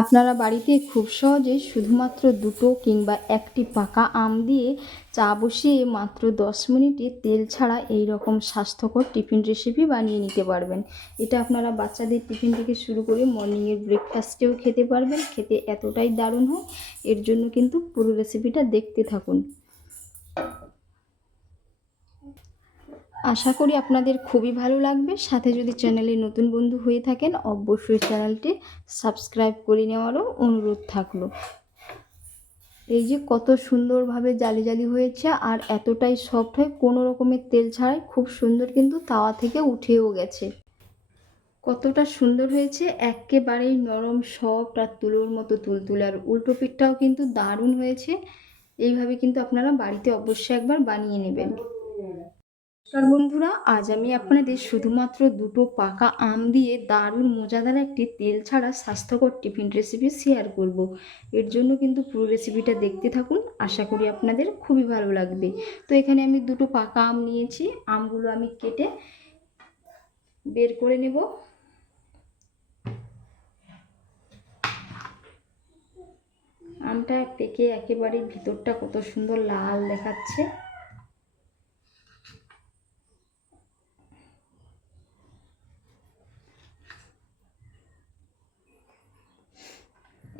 আপনারা বাড়িতে খুব সহজে শুধুমাত্র দুটো কিংবা একটি পাকা আম দিয়ে চা বসিয়ে মাত্র দশ মিনিটে তেল ছাড়া এই রকম স্বাস্থ্যকর টিফিন রেসিপি বানিয়ে নিতে পারবেন। এটা আপনারা বাচ্চাদের টিফিন থেকে শুরু করে মর্নিংয়ের ব্রেকফাস্টেও খেতে পারবেন। খেতে এতটাই দারুণ হয়, এর জন্য কিন্তু পুরো রেসিপিটা দেখতে থাকুন। আশা করি আপনাদের খুবই ভালো লাগবে। সাথে যদি চ্যানেলে নতুন বন্ধু হয়ে থাকেন, অবশ্যই চ্যানেলটি সাবস্ক্রাইব করে নেওয়ারও অনুরোধ থাকল। এই যে কত সুন্দরভাবে জালি জালি হয়েছে আর এতটাই সফট হয়, কোনো রকমের তেল ছাড়াই খুব সুন্দর কিন্তু তাওয়া থেকে উঠেও গেছে। কতটা সুন্দর হয়েছে, একেবারেই নরম সফট আর তুলোর মতো তুলতুলে। আর উল্টো পিঠটাও কিন্তু দারুণ হয়েছে। এইভাবে কিন্তু আপনারা বাড়িতে অবশ্যই একবার বানিয়ে নেবেন। নমস্কার বন্ধুরা, আজ আমি আপনাদের শুধুমাত্র দুটো পাকা আম দিয়ে দারুণ মজাদার একটি তেল ছাড়া স্বাস্থ্যকর টিফিন রেসিপি শেয়ার করব। এর জন্য কিন্তু পুরো রেসিপিটা দেখতে থাকুন, আশা করি আপনাদের খুবই ভালো লাগবে। তো এখানে আমি দুটো পাকা আম নিয়েছি, আমগুলো আমি কেটে বের করে নেব। আমটা পেকে একেবারে ভিতরটা কত সুন্দর লাল দেখাচ্ছে।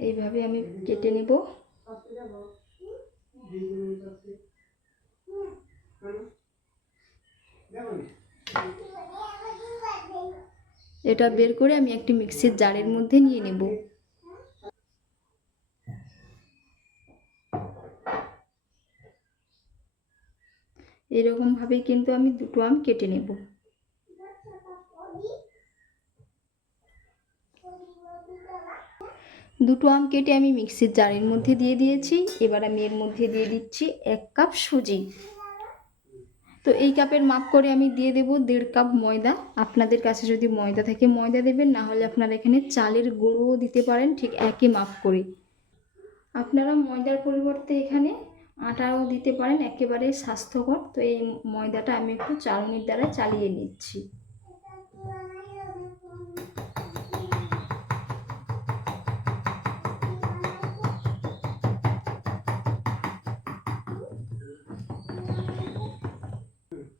এইভাবে আমি কেটে নেব। এটা বের করে আমি একটি মিক্সির জারের মধ্যে নিয়ে নেব। এরকম ভাবেই কিন্তু আমি দুটো আম কেটে নেব। দুটো আম কেটে আমি মিক্সির জারের মধ্যে দিয়ে দিয়েছি। এবার আমি এর মধ্যে দিয়ে দিচ্ছি এক কাপ সুজি। তো এই কাপের মাপ করে আমি দিয়ে দেব দেড় কাপ ময়দা। আপনাদের কাছে যদি ময়দা থাকে, ময়দা দেবেন, না হলে আপনারা এখানে চালের গুঁড়োও দিতে পারেন ঠিক একই মাপ করে। আপনারা ময়দার পরিবর্তে এখানে আটাও দিতে পারেন, একেবারে স্বাস্থ্যকর। তো এই ময়দাটা আমি একটু চালনির দ্বারা চালিয়ে নিচ্ছি।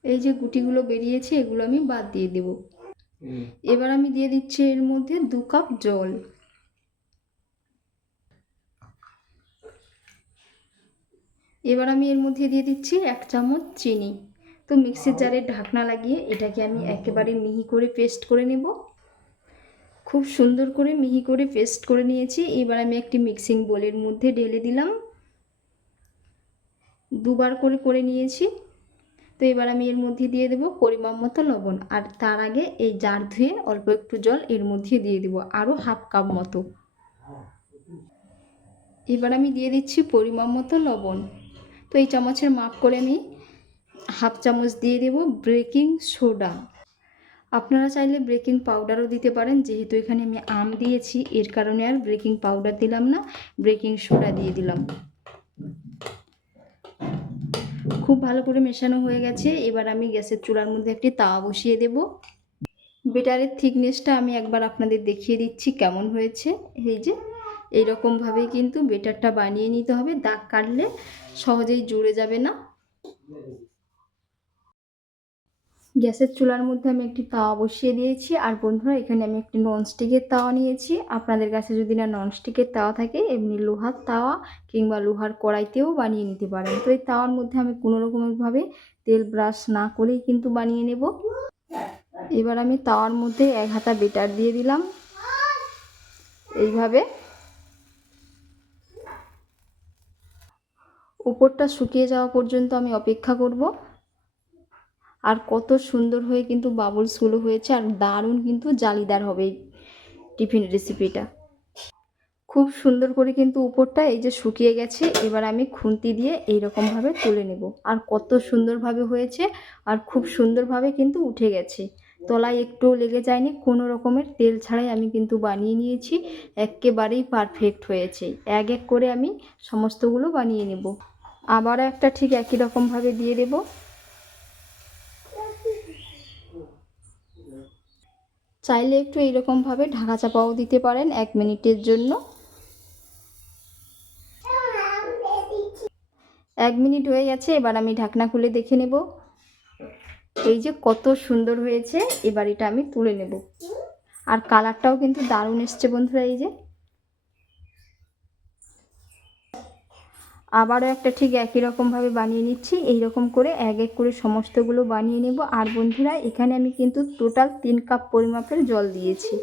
এই যে গুটিগুলো বেরিয়েছে এগুলো আমি বাদ দিয়ে দেব। এবার আমি দিয়ে দিচ্ছি এর মধ্যে দু কাপ জল। এবার আমি এর মধ্যে দিয়ে দিচ্ছি এক চামচ চিনি। তো মিক্সির জারের ঢাকনা লাগিয়ে এটাকে আমি একেবারে মিহি করে পেস্ট করে নেব। খুব সুন্দর করে মিহি করে পেস্ট করে নিয়েছি। এবার আমি একটি মিক্সিং বোলের মধ্যে ঢেলে দিলাম। দুবার করে করে নিয়েছি। তো এবার আমি এর মধ্যে দিয়ে দেবো পরিমাণ মতো লবণ। আর তার আগে এই জার ধুয়ে অল্প একটু জল এর মধ্যে দিয়ে দেবো আরও হাফ কাপ মতো। এবার আমি দিয়ে দিচ্ছি পরিমাণ মতো লবণ। তো এই চামচের মাপ করে আমি হাফ চামচ দিয়ে দেবো ব্রেকিং সোডা। আপনারা চাইলে ব্রেকিং পাউডারও দিতে পারেন, যেহেতু এখানে আমি আম দিয়েছি, এর কারণে আর ব্রেকিং পাউডার দিলাম না, ব্রেকিং সোডা দিয়ে দিলাম। খুব ভালো করে মেশানো হয়ে গেছে। এবার আমি গ্যাসের চুলার মধ্যে একটি তাওয়া বসিয়ে দেব। বেটারের থিকনেসটা আমি একবার আপনাদের দেখিয়ে দিচ্ছি কেমন হয়েছে। এই যে, এইরকমভাবেই কিন্তু বেটারটা বানিয়ে নিতে হবে। দাগ কাটলে সহজেই জুড়ে যাবে না। গ্যাসের চুলার মধ্যে আমি একটি তাওয়া বসিয়ে দিয়েছি। আর বন্ধুরা, এখানে আমি একটি ননস্টিকের তাওয়া নিয়েছি। আপনাদের কাছে যদি না ননস্টিকের তাওয়া থাকে, এমনি লোহার তাওয়া কিংবা লোহার কড়াইতেও বানিয়ে নিতে পারেন। তো এই তাওয়ার মধ্যে আমি কোনো রকমভাবে তেল ব্রাশ না করেই কিন্তু বানিয়ে নেব। এবার আমি তাওয়ার মধ্যে এক হাতা বেটার দিয়ে দিলাম। এইভাবে উপরটা শুকিয়ে যাওয়া পর্যন্ত আমি অপেক্ষা করব। আর কত সুন্দর হয়ে কিন্তু বাবলসগুলো হয়েছে আর দারুণ কিন্তু জালিদার হবে এই টিফিন রেসিপিটা খুব সুন্দর করে কিন্তু উপরটা এই যে শুকিয়ে গেছে, এবার আমি খুন্তি দিয়ে এই রকমভাবে তুলে নেব। আর কত সুন্দরভাবে হয়েছে আর খুব সুন্দরভাবে কিন্তু উঠে গেছে। তলায় একটুও লেগে যায়নি, কোনো রকমের তেল ছাড়াই আমি কিন্তু বানিয়ে নিয়েছি, একেবারেই পারফেক্ট হয়েছে। এক এক করে আমি সমস্তগুলো বানিয়ে নেব। আবারও একটা ঠিক একই রকমভাবে দিয়ে দেবো। চাইলে একটু এইরকমভাবে ঢাকা চাপাও দিতে পারেন এক মিনিটের জন্য। এক মিনিট হয়ে গেছে, এবার আমি ঢাকনা খুলে দেখে নেব। এই যে কত সুন্দর হয়েছে এবার এটা আমি তুলে নেব। আর কালারটাও কিন্তু দারুণ এসছে বন্ধুরা, এই যে। আবারও একটা ঠিক একই রকমভাবে বানিয়ে নিচ্ছি। এই রকম করে এক এক করে সমস্তগুলো বানিয়ে নেব। আর বন্ধুরা, এখানে আমি কিন্তু টোটাল তিন কাপ পরিমাপের জল দিয়েছি।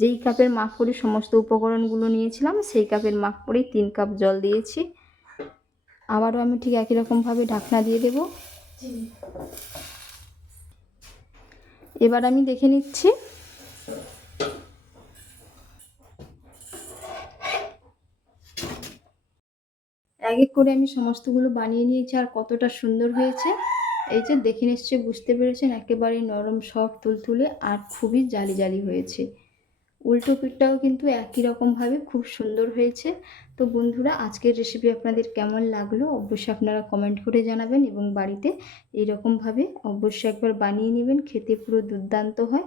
যেই কাপের মাপ করে সমস্ত উপকরণগুলো নিয়েছিলাম, সেই কাপের মাপ করেই তিন কাপ জল দিয়েছি। আবারও আমি ঠিক একই রকমভাবে ঢাকনা দিয়ে দেব। এবার আমি দেখে নিচ্ছি এক এক করে আমি সমস্তগুলো বানিয়ে নিয়েছি আর কতটা সুন্দর হয়েছে। এই যে দেখে নিশ্চয়ই বুঝতে পেরেছেন, একেবারে নরম সফট তুলতুলে আর খুবই জালি জালি হয়েছে। উল্টো পিঠটাও কিন্তু একই রকমভাবে খুব সুন্দর হয়েছে। তো বন্ধুরা, আজকের রেসিপি আপনাদের কেমন লাগল অবশ্যই আপনারা কমেন্ট করে জানাবেন এবং বাড়িতে এইরকমভাবে অবশ্যই একবার বানিয়ে নেবেন, খেতে পুরো দুর্দান্ত হয়।